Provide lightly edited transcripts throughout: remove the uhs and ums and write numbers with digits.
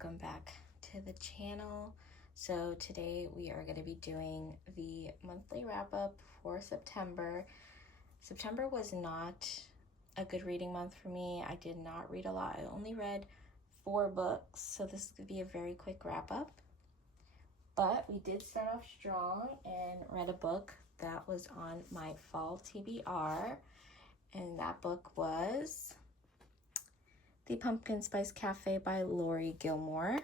welcome back to the channel. So today we are going to be doing the monthly wrap-up for September. September was not a good reading month for me. I did not read a lot. I only read 4 books, so this could be a very quick wrap-up. But we did start off strong and read a book that was on my fall TBR, and that book was The Pumpkin Spice Cafe by Lori Gilmore.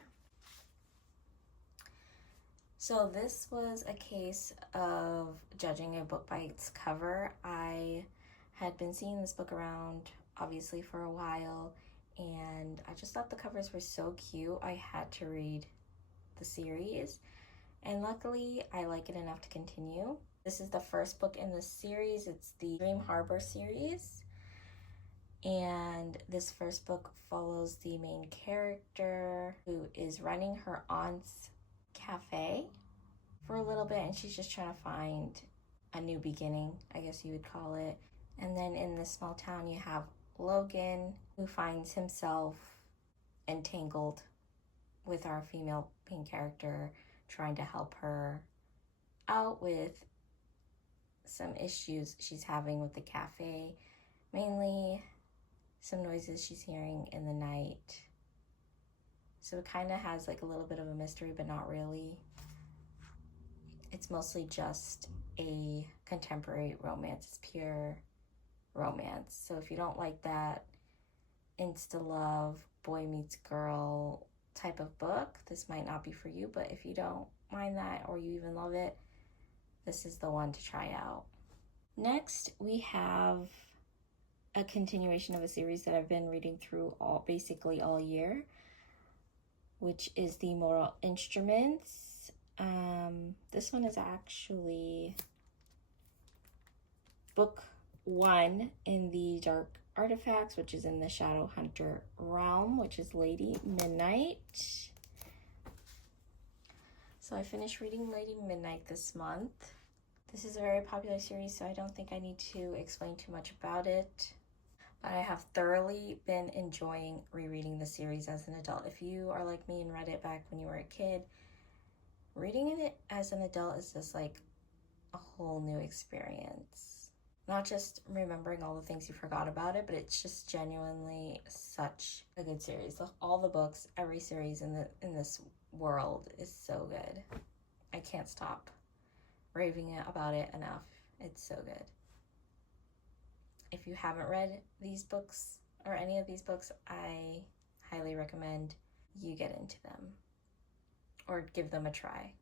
So this was a case of judging a book by its cover. I had been seeing this book around, obviously, for a while, and I just thought the covers were so cute. I had to read the series, and luckily, I like it enough to continue. This is the first book in the series. It's the Dream Harbor series. And this first book follows the main character who is running her aunt's cafe for a little bit, and she's just trying to find a new beginning, I guess you would call it. And then in this small town, you have Logan, who finds himself entangled with our female main character, trying to help her out with some issues she's having with the cafe, mainly some noises she's hearing in the night. So it kind of has like a little bit of a mystery, but not really. It's mostly just a contemporary romance. It's pure romance. So if you don't like that insta-love, boy meets girl type of book, this might not be for you. But if you don't mind that, or you even love it, this is the one to try out. Next, we have a continuation of a series that I've been reading through basically all year, which is The Mortal Instruments. This one is actually book 1 in the Dark Artifacts, which is in the Shadowhunter realm, which is Lady Midnight. So I finished reading Lady Midnight this month. This is a very popular series, so I don't think I need to explain too much about it. But I have thoroughly been enjoying rereading the series as an adult. If you are like me and read it back when you were a kid, reading it as an adult is just like a whole new experience. Not just remembering all the things you forgot about it, but it's just genuinely such a good series. All the books, every series in this world is so good. I can't stop raving about it enough. It's so good. If you haven't read these books or any of these books, I highly recommend you get into them or give them a try,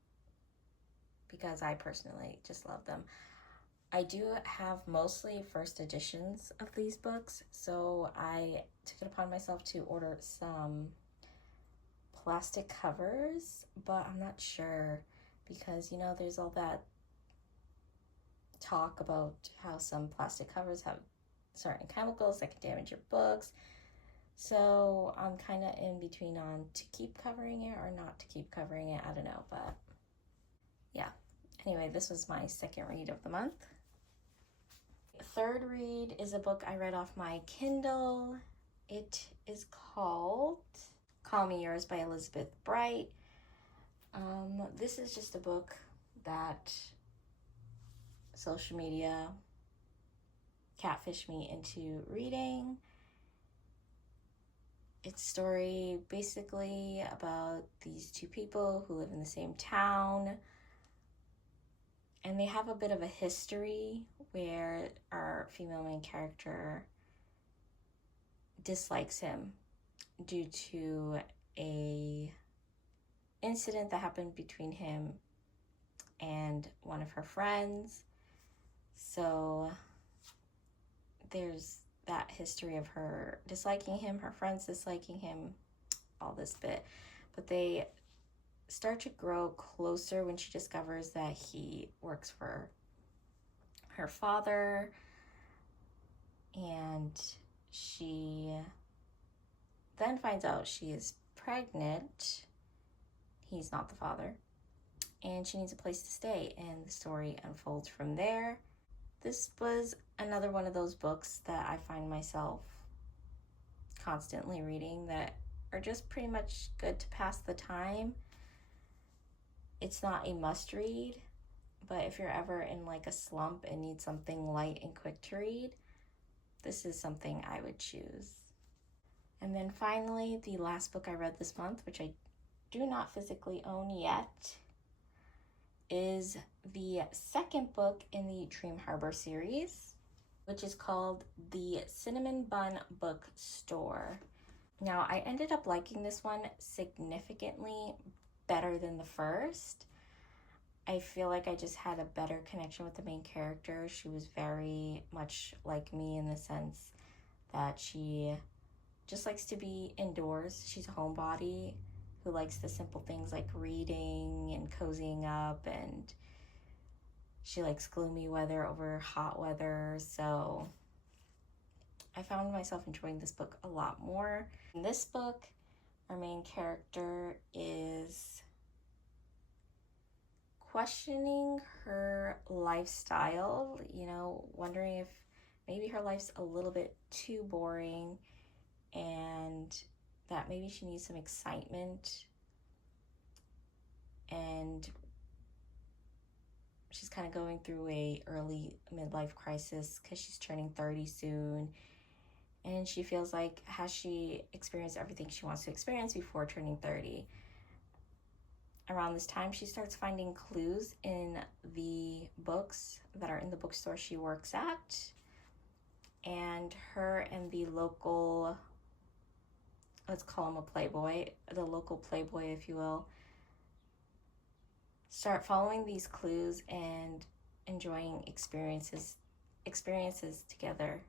because I personally just love them. I do have mostly first editions of these books, so I took it upon myself to order some plastic covers, but I'm not sure because, you know, there's all that talk about how some plastic covers have certain chemicals that can damage your books. So I'm kind of in between on to keep covering it or not to keep covering it. I don't know, but yeah. Anyway, this was my second read of the month. Third read is a book I read off my Kindle. It is called Call Me Yours by Elizabeth Bright. This is just a book that social media catfished me into reading. It's a story basically about these two people who live in the same town, and they have a bit of a history where our female main character dislikes him due to a incident that happened between him and one of her friends. So there's that history of her disliking him, her friends disliking him, all this bit. But they start to grow closer when she discovers that he works for her father, and she then finds out she is pregnant. He's not the father, and she needs a place to stay, and the story unfolds from there. This was another one of those books that I find myself constantly reading, that are just pretty much good to pass the time. It's not a must read, but if you're ever in like a slump and need something light and quick to read, this is something I would choose. And then finally, the last book I read this month, which I do not physically own yet, is the second book in the Dream Harbor series, which is called The Cinnamon Bun Bookstore. Now, I ended up liking this one significantly better than the first. I feel like I just had a better connection with the main character. She was very much like me in the sense that she just likes to be indoors. She's a homebody who likes the simple things like reading and cozying up, and she likes gloomy weather over hot weather. So I found myself enjoying this book a lot more. In this book, our main character is questioning her lifestyle, wondering if maybe her life's a little bit too boring and that maybe she needs some excitement. And she's kind of going through a early midlife crisis because she's turning 30 soon. And she feels like, has she experienced everything she wants to experience before turning 30? Around this time, she starts finding clues in the books that are in the bookstore she works at. And her and the local, let's call him a playboy, the local playboy, if you will, start following these clues and enjoying experiences together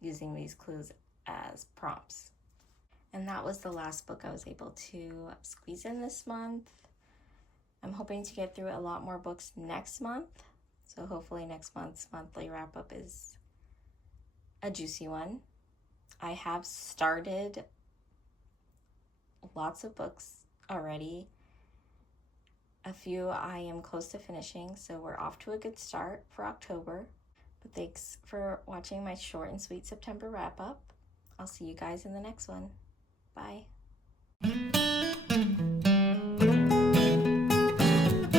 using these clues as prompts. And that was the last book I was able to squeeze in this month. I'm hoping to get through a lot more books next month. So hopefully next month's monthly wrap-up is a juicy one. I have started lots of books already. A few I am close to finishing, so we're off to a good start for October. But thanks for watching my short and sweet September wrap-up. I'll see you guys in the next one. Bye.